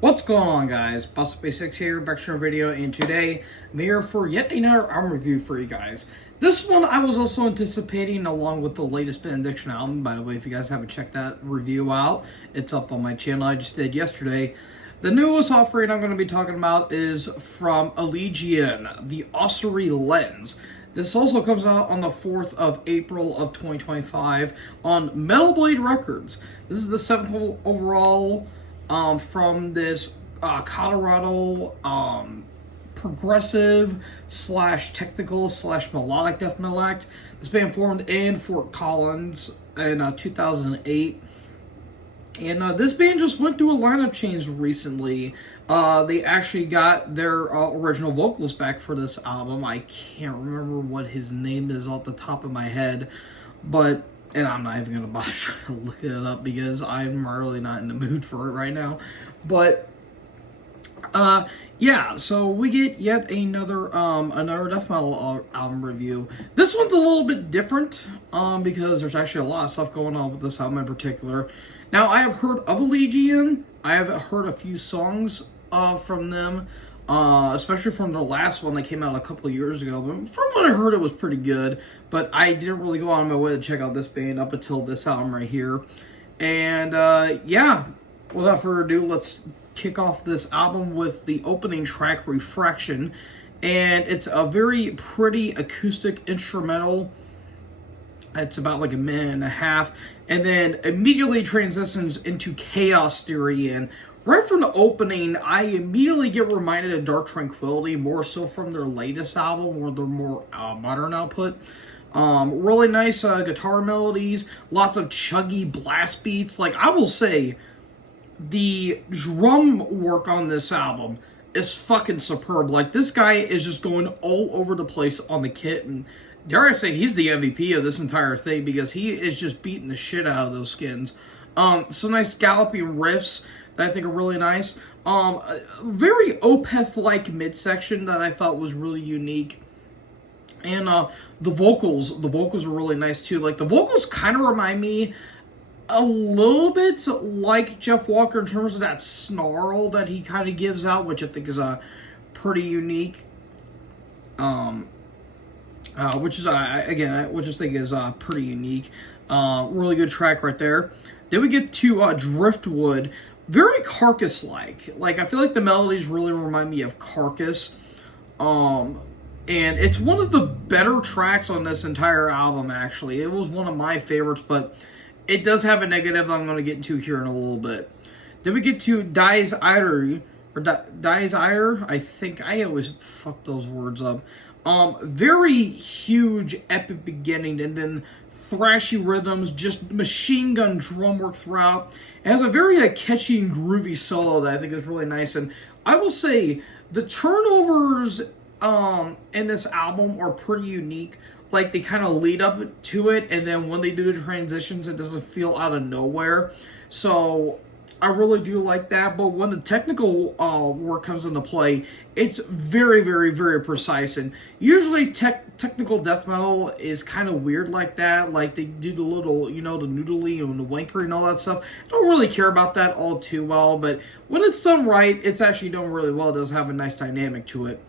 What's going on, guys? Boss Basics here, back to a video, and today I'm here for yet another album review for you guys. This one I was also anticipating along with the latest Benediction album. By the way, if you guys haven't checked that review out, it's up on my channel. I just did yesterday. The newest offering I'm going to be talking about is from Allegaeon, the Ossuary Lens. This also comes out on the 4th of April of 2025 on Metal Blade Records. This is the 7th overall from this Colorado progressive / technical / melodic death metal act. This band formed in Fort Collins in 2008. And this band just went through a lineup change recently. They actually got their original vocalist back for this album. I can't remember what his name is off the top of my head, but and I'm not even going to bother trying to look it up because I'm really not in the mood for it right now. But yeah, so we get yet another death metal album review. This one's a little bit different because there's actually a lot of stuff going on with this album in particular. Now, I have heard of Allegaeon. I have heard a few songs from them, especially from the last one that came out a couple of years ago. But from what I heard, it was pretty good. But I didn't really go out of my way to check out this band up until this album right here. And yeah, without further ado, let's kick off this album with the opening track, Refraction. And it's a very pretty acoustic instrumental. It's about like a minute and a half, and then immediately transitions into Chaos Theory. And right from the opening, I immediately get reminded of Dark Tranquillity, more so from their latest album, or their more modern output. Really nice guitar melodies, lots of chuggy blast beats. Like, I will say, the drum work on this album is fucking superb. Like, this guy is just going all over the place on the kit, and dare I say, he's the MVP of this entire thing because he is just beating the shit out of those skins. So nice galloping riffs that I think are really nice. Very Opeth-like midsection that I thought was really unique. And the vocals are really nice too. Like, the vocals kind of remind me a little bit like Jeff Walker in terms of that snarl that he kind of gives out, which I think is pretty unique. Which I think is pretty unique. Really good track right there. Then we get to Driftwood, very Carcass-like. Like, I feel like the melodies really remind me of Carcass. And it's one of the better tracks on this entire album, actually. It was one of my favorites, but it does have a negative that I'm going to get into here in a little bit. Then we get to Dies Ire, or Dies Ire. I think I always fuck those words up. Very huge, epic beginning, and then thrashy rhythms, just machine gun drum work throughout. It has a very catchy and groovy solo that I think is really nice. And I will say, the turnovers in this album are pretty unique. Like, they kind of lead up to it, and then when they do the transitions, it doesn't feel out of nowhere. So I really do like that, but when the technical work comes into play, it's very, very, very precise. And usually technical death metal is kind of weird like that. Like, they do the little, the noodly and the wankery and all that stuff. I don't really care about that all too well, but when it's done right, it's actually done really well. It does have a nice dynamic to it.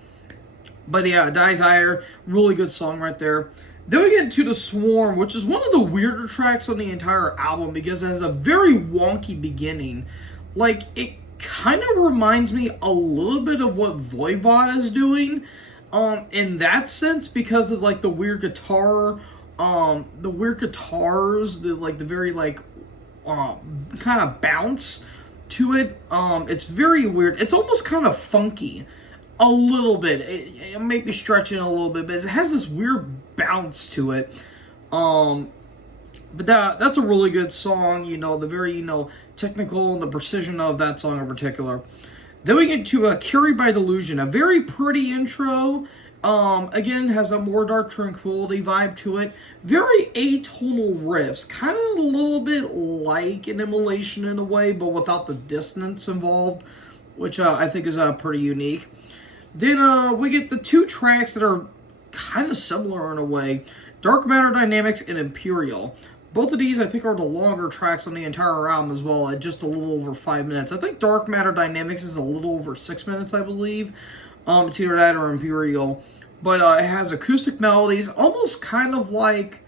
But yeah, Dies Ire, really good song right there. Then we get into The Swarm, which is one of the weirder tracks on the entire album because it has a very wonky beginning. Like, it kind of reminds me a little bit of what Voivod is doing in that sense, because of like the weird guitar, the weird guitars, the very kind of bounce to it. It's very weird. It's almost kind of funky. A little bit. It may be stretching a little bit, but it has this weird bounce to it. But that's a really good song, the very, technical and the precision of that song in particular. Then we get to Carried by Delusion, a very pretty intro. Again, has a more Dark Tranquillity vibe to it. Very atonal riffs, kind of a little bit like an Immolation in a way, but without the dissonance involved, which I think is pretty unique. Then we get the two tracks that are kind of similar in a way, Dark Matter Dynamics and Imperial. Both of these, I think, are the longer tracks on the entire album as well, at just a little over 5 minutes. I think Dark Matter Dynamics is a little over 6 minutes, I believe. It's either that or Imperial. But it has acoustic melodies, almost kind of like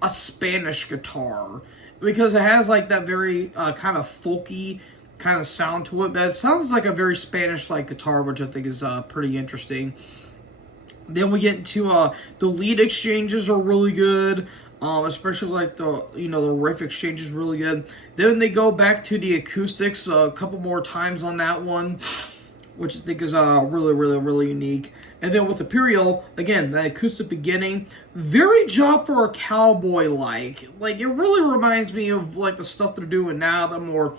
a Spanish guitar, because it has like that very kind of folky kind of sound to it. But it sounds like a very Spanish-like guitar, which I think is pretty interesting. Then we get into the lead exchanges are really good. Especially like the riff exchange is really good. Then they go back to the acoustics a couple more times on that one, which I think is really, really, really unique. And then with Imperial, again, that acoustic beginning, very Job for a Cowboy like. Like, it really reminds me of like the stuff they're doing now, the more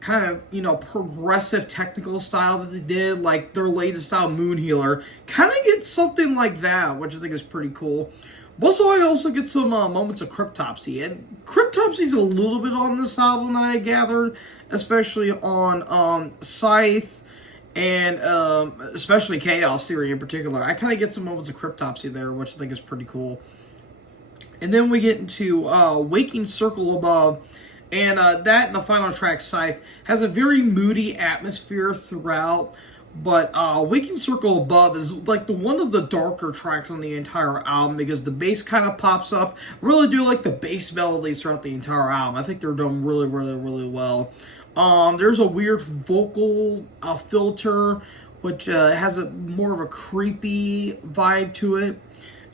kind of, progressive technical style that they did, like their latest style, Moon Healer. Kind of gets something like that, which I think is pretty cool. I also get some moments of Cryptopsy, and Cryptopsy's a little bit on this album that I gathered, especially on Scythe, and especially Chaos Theory in particular. I kind of get some moments of Cryptopsy there, which I think is pretty cool. And then we get into Waking Circle Above, and that and the final track, Scythe, has a very moody atmosphere throughout. But Waking Circle Above is like one of the darker tracks on the entire album, because the bass kind of pops up. I really do like the bass melodies throughout the entire album. I think they're done really, really, really well. There's a weird vocal filter, which has more of a creepy vibe to it.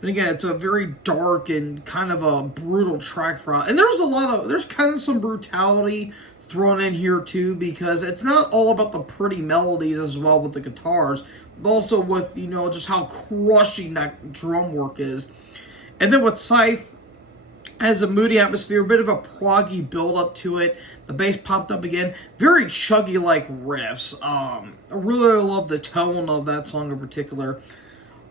And again, it's a very dark and kind of a brutal track throughout. And there's kind of some brutality thrown in here too, because it's not all about the pretty melodies as well with the guitars, but also with, just how crushing that drum work is. And then with Scythe, has a moody atmosphere, a bit of a proggy build up to it. The bass popped up again, very chuggy like riffs. I really love the tone of that song in particular.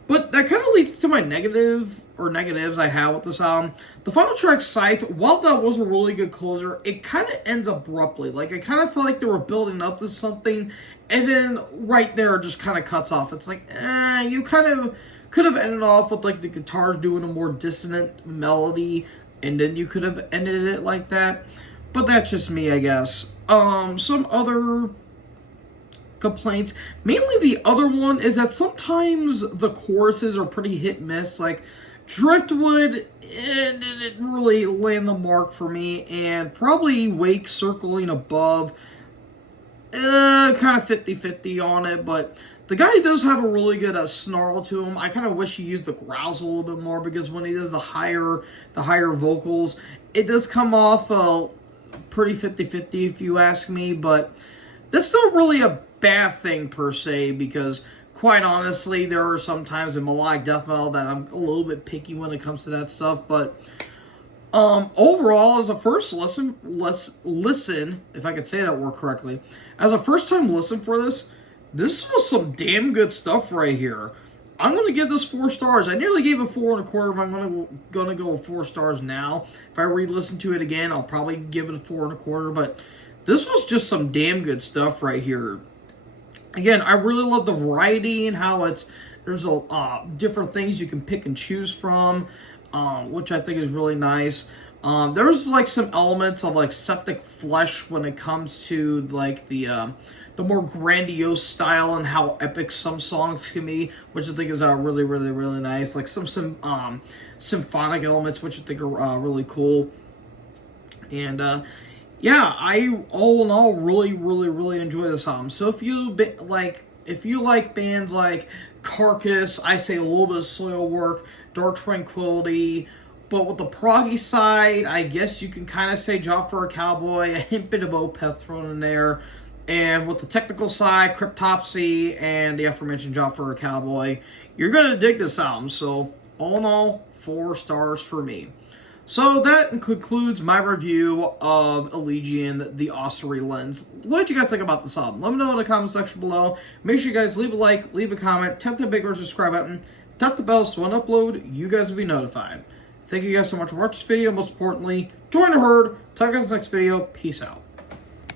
But that kind of leads to my negatives I have with this album. The final track, Scythe, while that was a really good closer, it kind of ends abruptly. Like, I kind of felt like they were building up to something, and then right there it just kind of cuts off. It's like, you kind of could have ended off with, like, the guitars doing a more dissonant melody, and then you could have ended it like that. But that's just me, I guess. Some other complaints, mainly the other one, is that sometimes the choruses are pretty hit and miss. Like Driftwood, it didn't really land the mark for me, and probably Wake Circling Above, kind of 50-50 on it. But the guy does have a really good snarl to him. I kind of wish he used the growls a little bit more, because when he does the higher vocals, it does come off pretty 50-50 if you ask me. But that's not really a bad thing per se, because quite honestly, there are some times in melodic death metal that I'm a little bit picky when it comes to that stuff. But overall, as a first listen, if I could say that word correctly, as a first time listen for this was some damn good stuff right here. I'm going to give this 4 stars. I nearly gave it 4 1/4, but I'm going to go with 4 stars now. If I re-listen to it again, I'll probably give it a 4 1/4, but this was just some damn good stuff right here. Again, I really love the variety and how there's different things you can pick and choose from, which I think is really nice. There's like some elements of like Septic Flesh when it comes to like the more grandiose style and how epic some songs can be, which I think is really, really, really nice. Like some symphonic elements, which I think are really cool. And yeah, I all in all really, really, really enjoy this album. So if you like bands like Carcass, I say a little bit of Soilwork, Dark Tranquility, but with the proggy side, I guess you can kind of say Job for a Cowboy, a hint bit of Opeth thrown in there. And with the technical side, Cryptopsy and the aforementioned Job for a Cowboy, you're going to dig this album. So all in all, 4 stars for me. So that concludes my review of Allegaeon, the Ossuary Lens. What did you guys think about this album? Let me know in the comment section below. Make sure you guys leave a like, leave a comment, tap that big red subscribe button, tap the bell so when I upload, you guys will be notified. Thank you guys so much for watching this video. Most importantly, join the herd. Talk to you guys in the next video. Peace out.